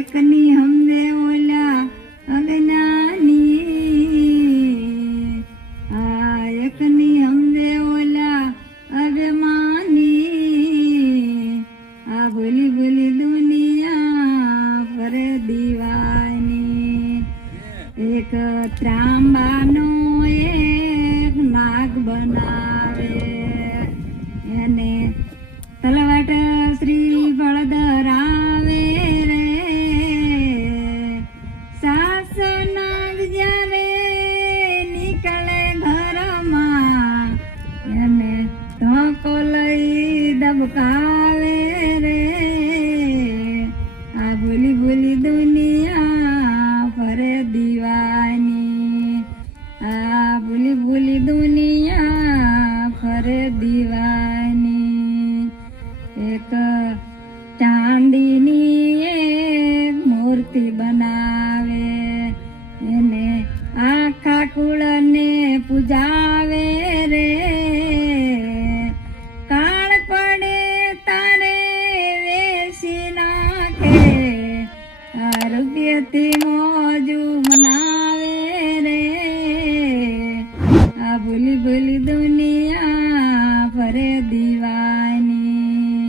એકની હમને ઓલા અજ્ઞાની, આ એકની હમને ઓલા અભિમાની, આ ભૂલી ભૂલી દુનિયા ફરે દીવાની. એક ત્રાંબાનો એક નાગ બનાવે, એને તલવાટ શ્રીફળ ધરાવે રે. સાસ નાગ જ્યારે નીકળે ઘરમાં, એને ધોકો લઈ દબકાવે રે. આ ભૂલી ભૂલી દુનિયા ફરે દીવાની, આ ભૂલી ભૂલી દુનિયા ફરે દીવાની. એક ચાંદીની એક મૂર્તિ બનાવે, એને આખા કુળને પૂજાવે રે. કાળ પડે તારે વેસી નાખે, આ રૂપિયાથી મોજું મનાવે રે. આ ભૂલી ભૂલી દુનિયા ફરે દીવાની,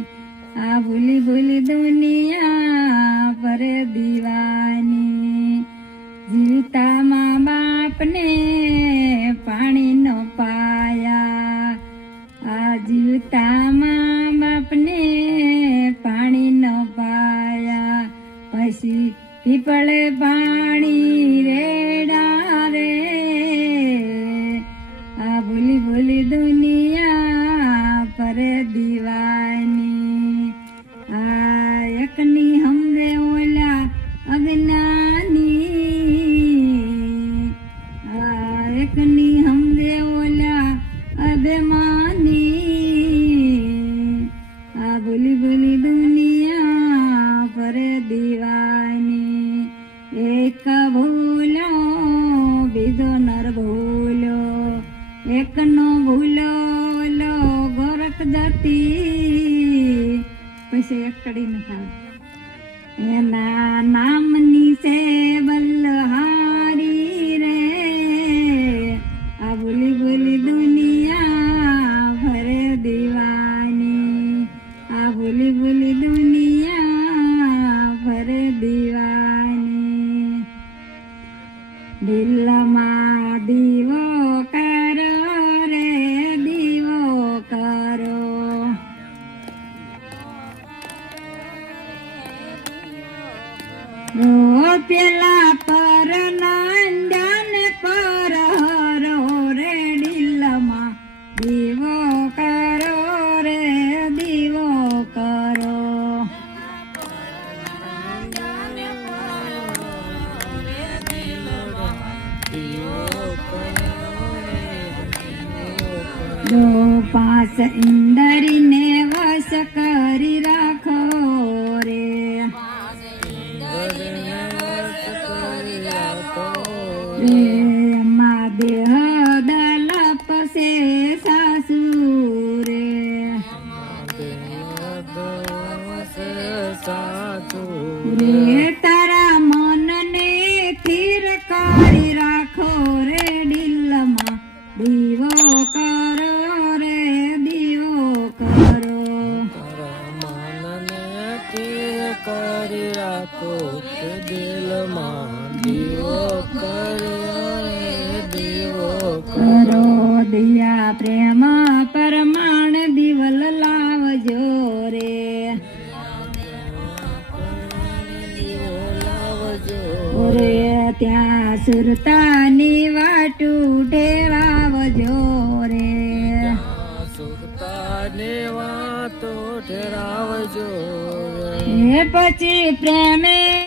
આ ભૂલી ભૂલી દુનિયા ફરે દીવાની. જીવતા મા બાપને પાણી નો પાયા, આ જીવતા મા બાપને પાણી નો પાયા. પછી પીપળે પાણી રેડા રે. આ ભૂલી ભૂલી દુનિયા ફરે દીવાની, આ એકની હમને ઓલા અજ્ઞાની, આ એકની હમને ઓલા અભિમાની, આ ભૂલી ભૂલી દુનિયા ફરે દીવાની. એક ભૂલો બીજો નર ભૂલો, એકનો ભૂલો લો ગોરખ જતી. પછી એક કડી ન થાય, એના નામની છે બલ્લહારી રે. આ ભૂલી ભૂલી દુનિયા ફરે દીવાની, આ ભૂલી ભૂલી દુનિયા ફરે દીવાની. દિલમાં દીવો કરો રે દીવો કરો, પેલા પર નાંદન પર હરો રે. દિલમાં દીવો કરો રે દીવો કરો, જો પાંચ ઇન્દ્રિયને વશ કરી રાખો રે. એમાં દેહ દલપ સે સાસુ રે. રે તારા મનને સ્થિર કરી રાખો રે. દિલમાં દીવો કરો રે દીવો કરો, મનને સ્થિર કરી રાખો, દિલમાં દીવો કરો. દિયા પ્રેમ પરમાણ દિવલ લાવજો રે. રે ત્યાં સુરતાની વાટું ઠેરાવજો રે. સુરતાની વાતો ઠેરાવજો. એ પછી પ્રેમે